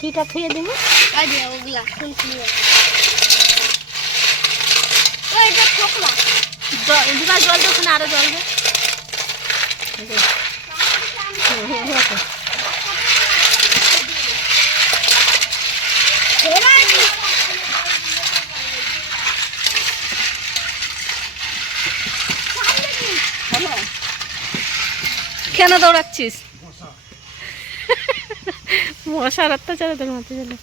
কিটা খেয়ে দেব জল ওখানে আরো জল দে কেন দৌড়াচ্ছিস? মশার অত্যাচারে তোর মাথা চলে।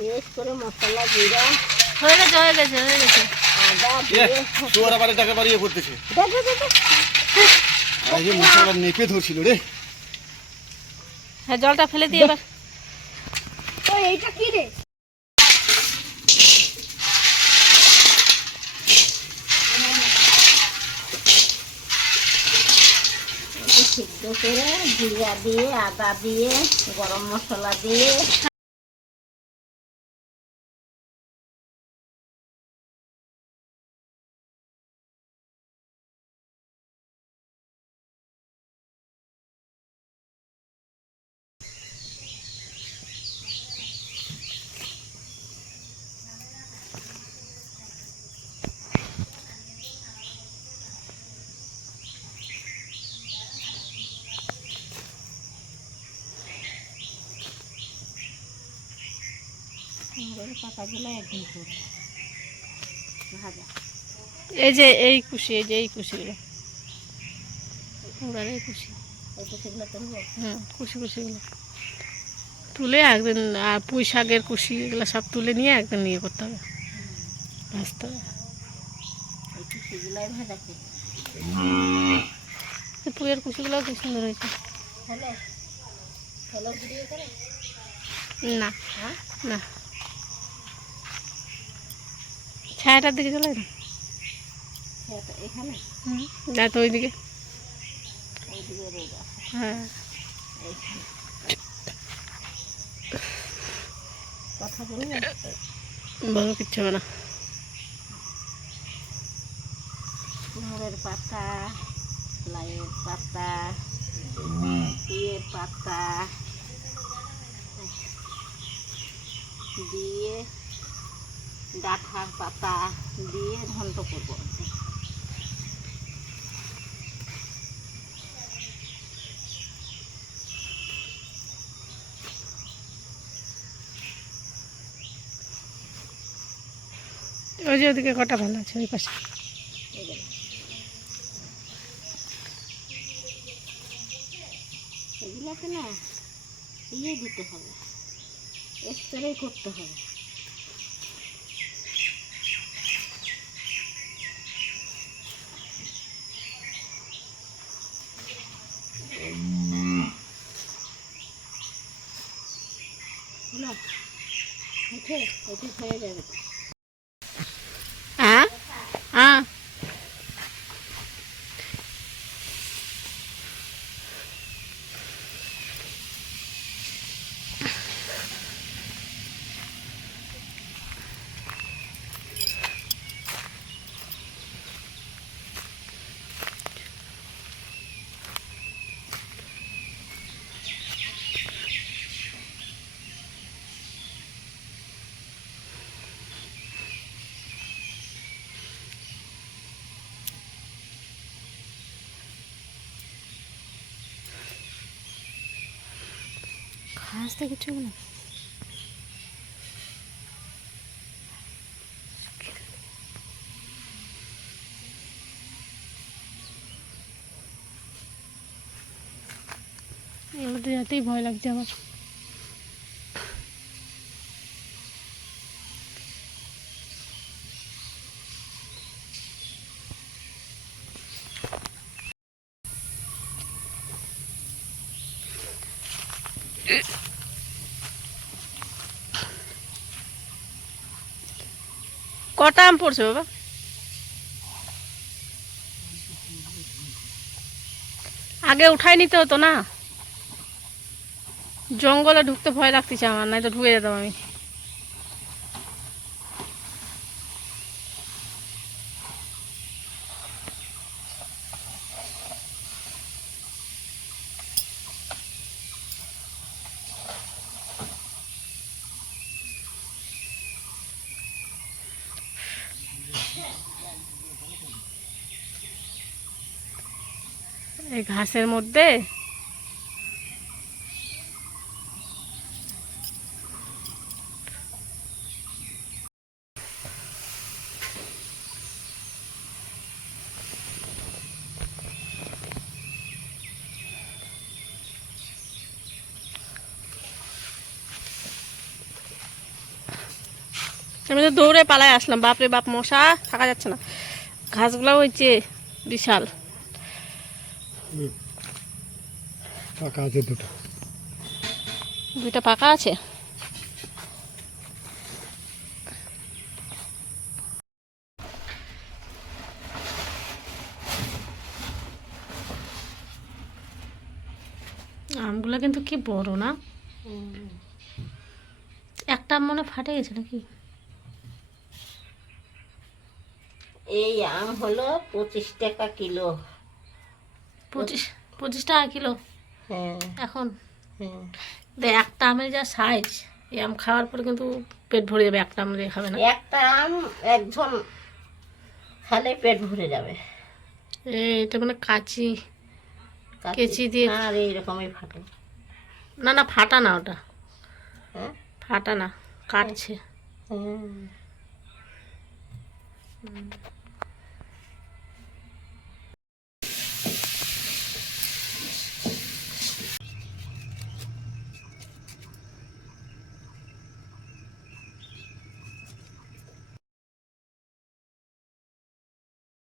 বেশ করে মশলা জিরা হয়ে গেছে হয়ে গেছে হয়ে গেছে। হ্যাঁ জলটা ফেলে দিয়ে এবার এইটা কি রে সিদ্ধ করে জিরা দিয়ে আদা দিয়ে গরম মশলা দিয়ে এই যে এই কুশি এই যে এই কুশিগুলো এই কুশি হ্যাঁ কুশি কুশিগুলো তুলে একদিন পুঁই শাকের কুশি এগুলো সব তুলে নিয়ে একদিন নিয়ে করতে হবে ভাজতে হবে। পুঁইয়ের কুশিগুলোও খুব সুন্দর হয়েছে। না না ছায়াটার দিকে চলে না এখানে না তো ওইদিকে হ্যাঁ কথা বলো কিচ্ছু হবে না। কুমড়োর পাতা লাইয়ের পাতা পুঁইয়ের পাতা দিয়ে ডাঁঠার পাতা দিয়ে ঘন্ট করবো। ওই যে ওদিকে কটা ভালো আছে ওই পাশে এগুলোকে না ইয়ে দিতে হবে স্প্রে করতে হবে। হয়ে যাবে হ্যাঁ হ্যাঁ আসতে কিছু না এগুলোতে যেতেই ভয় লাগছে আমার। কটা আম পড়ছে বাবা? আগে উঠাই নিতে হতো না? জঙ্গলে ঢুকতে ভয় লাগতেছে আমার, নাই তো ঢুকে যেতাম আমি। এই ঘাসের মধ্যে আমি তো দৌড়ে পালায় আসলাম। বাপরে বাপ, মশা থাকা যাচ্ছে না। ঘাসগুলো হয়েছে বিশাল। পাকা আছে দুটো। দুইটা পাকা আছে। আমগুলো কিন্তু কি বড় না? একটা মনে ফাটে গেছে নাকি? এই আম হলো 25 টাকা কিলো। 25 টাকা কিলো হ্যাঁ এখন? হ্যাঁ। একটা আমের যা সাইজ, এই আম খাওয়ার পরে কিন্তু পেট ভরে যাবে। একটা আম দিয়ে খাবে না। একটা আম একজন খালে পেট ভরে যাবে। এটা মানে কাঁচি কেচি দিয়ে। আর এইরকমই ফাটে। না না, ফাটা না ওটা, হ্যাঁ ফাটা না, কাটছে। হ্যাঁ।